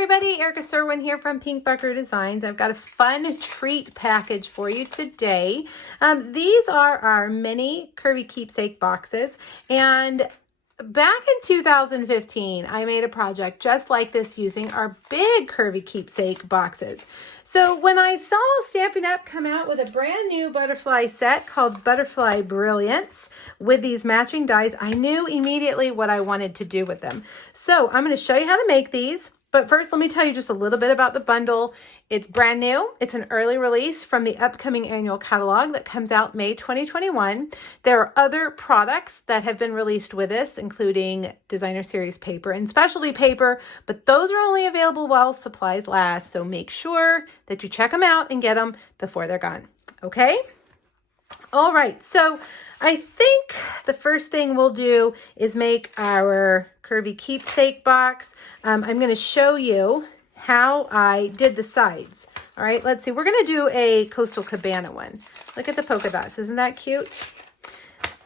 everybody, Erica Serwin here from Pink Bucker Designs. I've got a fun treat package for you today. These are our mini Curvy Keepsake boxes, and back in 2015, I made a project just like this using our big Curvy Keepsake boxes. So when I saw Stampin' Up! Come out with a brand new butterfly set called Butterfly Brilliance with these matching dies, I knew immediately what I wanted to do with them. So I'm going to show you how to make these. But first, let me tell you just a little bit about the bundle. It's brand new. It's an early release from the upcoming annual catalog that comes out May 2021. There are other products that have been released with this, including designer series paper and specialty paper, but those are only available while supplies last. So make sure that you check them out and get them before they're gone. Okay? All right. So I think the first thing we'll do is make our Curvy Keepsake box. I'm going to show you how I did the sides. All right, let's see. We're going to do a Coastal Cabana one. Look at the polka dots. Isn't that cute?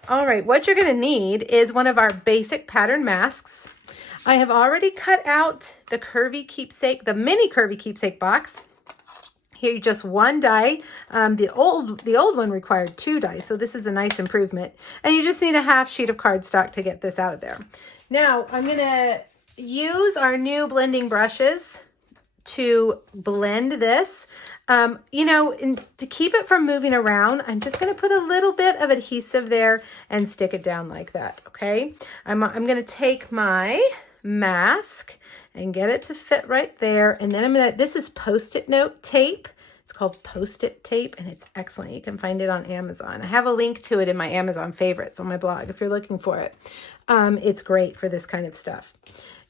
All right, what you're going to need is one of our basic pattern masks. I have already cut out the Curvy Keepsake, the mini Curvy Keepsake box. Here, just one die. The old one required 2 dies, so this is a nice improvement. And you just need a half sheet of cardstock to get this out of there. Now, I'm going to use our new blending brushes to blend this. You know, to keep it from moving around, I'm just going to put a little bit of adhesive there and stick it down like that, okay? I'm going to take my mask and get it to fit right there. And then this is Post-it note tape. It's called Post-it tape, and it's excellent. You can find it on Amazon. I have a link to it in my Amazon favorites on my blog if you're looking for it. It's great for this kind of stuff.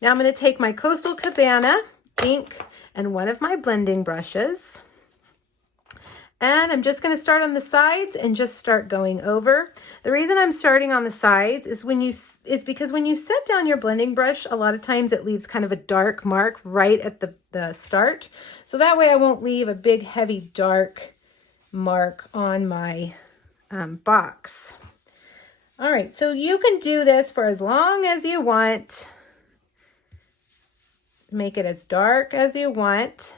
Now I'm going to take my Coastal Cabana ink and one of my blending brushes. And I'm just going to start on the sides and just start going over. The reason I'm starting on the sides is because when you set down your blending brush, a lot of times it leaves kind of a dark mark right at the start. So that way I won't leave a big, heavy, dark mark on my box. All right, so you can do this for as long as you want. Make it as dark as you want.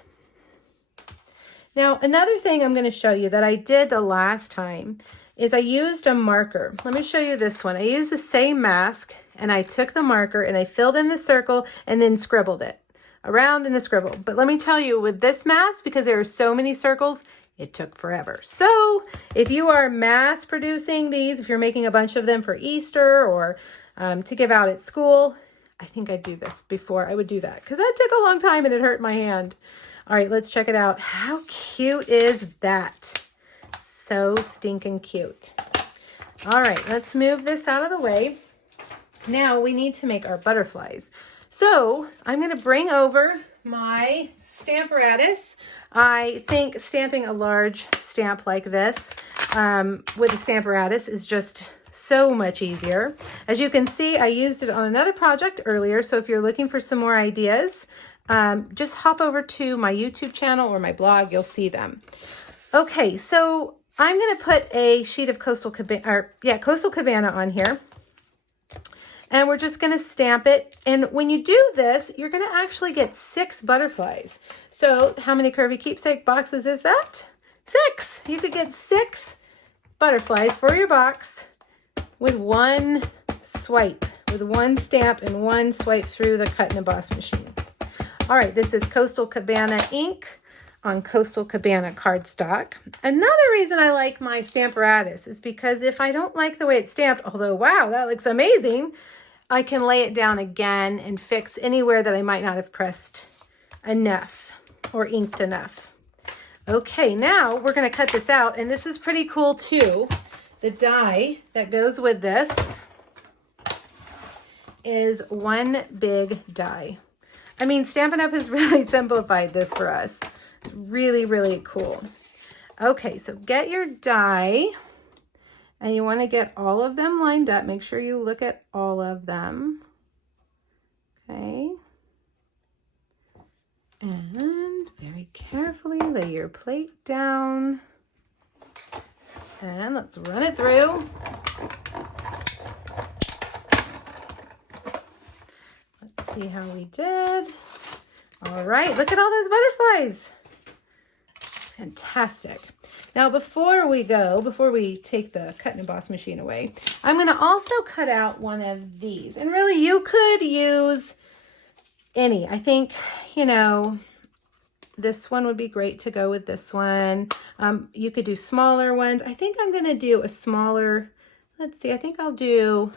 Now, another thing I'm going to show you that I did the last time is I used a marker. Let me show you this one. I used the same mask, and I took the marker and I filled in the circle and then scribbled it around in a scribble. But let me tell you, with this mask, because there are so many circles, it took forever. So if you are mass producing these, if you're making a bunch of them for Easter or to give out at school, I think I'd do this before I would do that, because that took a long time and it hurt my hand. All right, let's check it out. How cute is that? So stinking cute. All right, let's move this out of the way. Now we need to make our butterflies. So I'm going to bring over my Stamparatus. I think stamping a large stamp like this with a Stamparatus is just so much easier. As you can see, I used it on another project earlier. So if you're looking for some more ideas, just hop over to my YouTube channel or my blog, you'll see them. Okay, so I'm going to put a sheet of Coastal Cabana on here. And we're just going to stamp it. And when you do this, you're going to actually get 6 butterflies. So how many Curvy Keepsake boxes is that? 6. You could get 6 butterflies for your box with one swipe, with one stamp and one swipe through the cut and emboss machine. All right, this is Coastal Cabana ink on Coastal Cabana cardstock. Another reason I like my Stamparatus is because if I don't like the way it's stamped, although, wow, that looks amazing, I can lay it down again and fix anywhere that I might not have pressed enough or inked enough. Okay, now we're going to cut this out, and this is pretty cool too. The die that goes with this is one big die. I mean, Stampin' Up! Has really simplified this for us. It's really, really cool. Okay, so get your die, and you want to get all of them lined up. Make sure you look at all of them. Okay. And very carefully lay your plate down. And let's run it through. Let's see how we did. All right, look at all those butterflies. Fantastic. Now, before we take the cut and emboss machine away, I'm going to also cut out one of these. And really, you could use any. I think, you know, this one would be great to go with this one. You could do smaller ones. I think I'm going to do a smaller, let's see, I think I'll do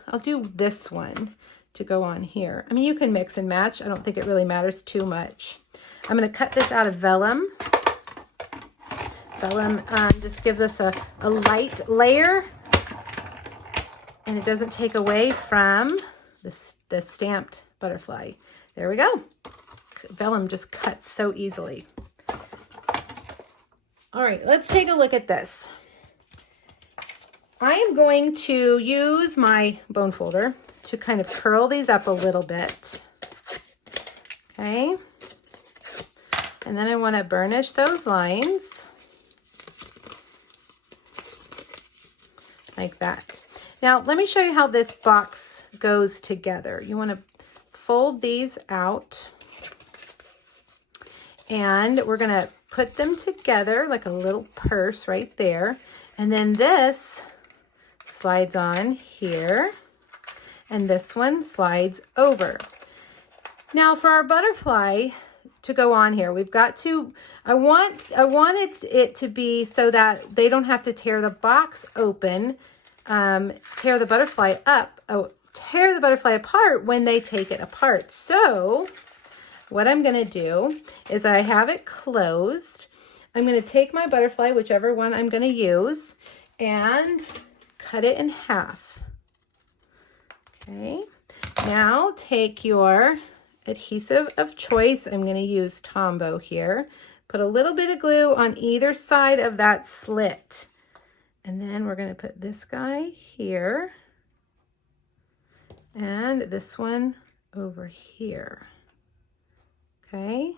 this one to go on here. I mean, you can mix and match. I don't think it really matters too much. I'm going to cut this out of vellum. Vellum just gives us a light layer, and it doesn't take away from the stamped butterfly. There we go. Vellum just cuts so easily. All right, let's take a look at this. I am going to use my bone folder to kind of curl these up a little bit. Okay. And then I want to burnish those lines like that. Now, let me show you how this box goes together. You want to fold these out, and we're going to put them together like a little purse right there. And then this slides on here, and this one slides over. Now for our butterfly to go on here, we've got to, I wanted it to be so that they don't have to tear the box open, tear the butterfly apart when they take it apart. So what I'm going to do is, I have it closed. I'm going to take my butterfly, whichever one I'm going to use, and cut it in half. Okay. Now take your adhesive of choice. I'm going to use Tombow here. Put a little bit of glue on either side of that slit. And then we're going to put this guy here and this one over here. Okay.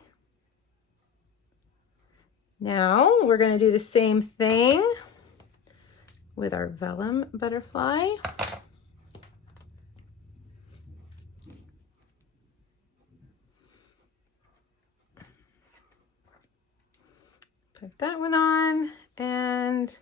Now we're going to do the same thing with our vellum butterfly. Put that one on, and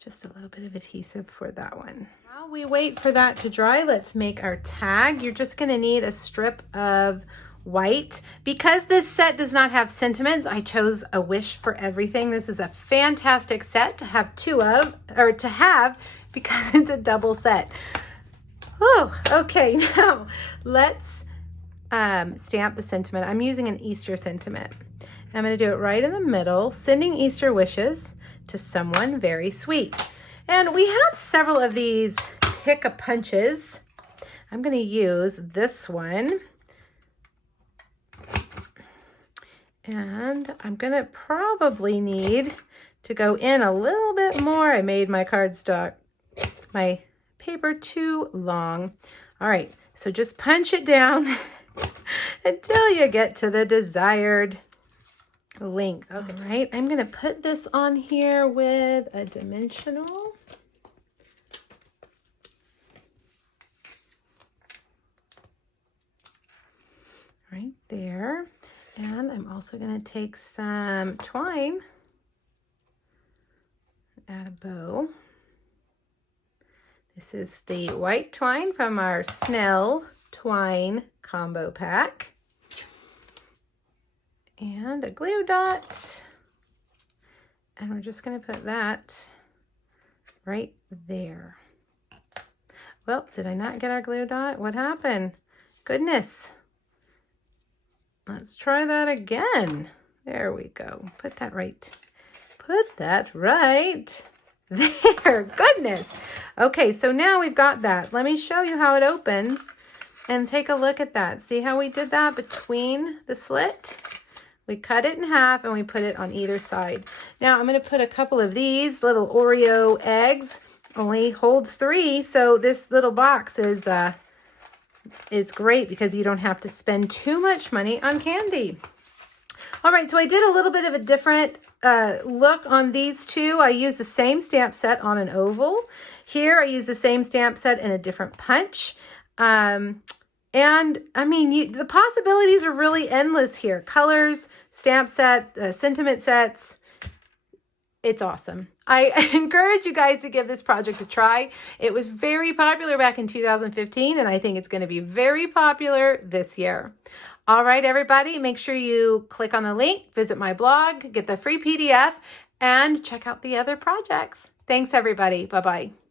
just a little bit of adhesive for that one. While we wait for that to dry, let's make our tag. You're just going to need a strip of white. Because this set does not have sentiments, I chose a wish for everything. This is a fantastic set to have because it's a double set. Oh, okay. Now let's stamp the sentiment. I'm using an Easter sentiment. I'm going to do it right in the middle, sending Easter wishes to someone very sweet. And we have several of these pick a punches. I'm going to use this one. And I'm going to probably need to go in a little bit more. I made my cardstock, my paper too long. All right, so just punch it down until you get to the desired length. Okay. All right, I'm going to put this on here with a dimensional. Right there. And I'm also going to take some twine, add a bow. This is the white twine from our Snell twine combo pack. And a glue dot. And we're just going to put that right there. Well, did I not get our glue dot? What happened? Goodness. Let's try that again. There we go. Put that right. Put that right there. Goodness. Okay, so now we've got that. Let me show you how it opens and take a look at that. See how we did that between the slit? We cut it in half and we put it on either side. Now I'm going to put a couple of these little Oreo eggs. Only holds 3, so this little box is great because you don't have to spend too much money on candy. All right, so I did a little bit of a different look on these two. I used the same stamp set on an oval. Here I use the same stamp set in a different punch. And And I mean, the possibilities are really endless here. Colors, stamp set, sentiment sets. It's awesome. I encourage you guys to give this project a try. It was very popular back in 2015, and I think it's going to be very popular this year. All right, everybody, make sure you click on the link, visit my blog, get the free PDF, and check out the other projects. Thanks, everybody. Bye-bye.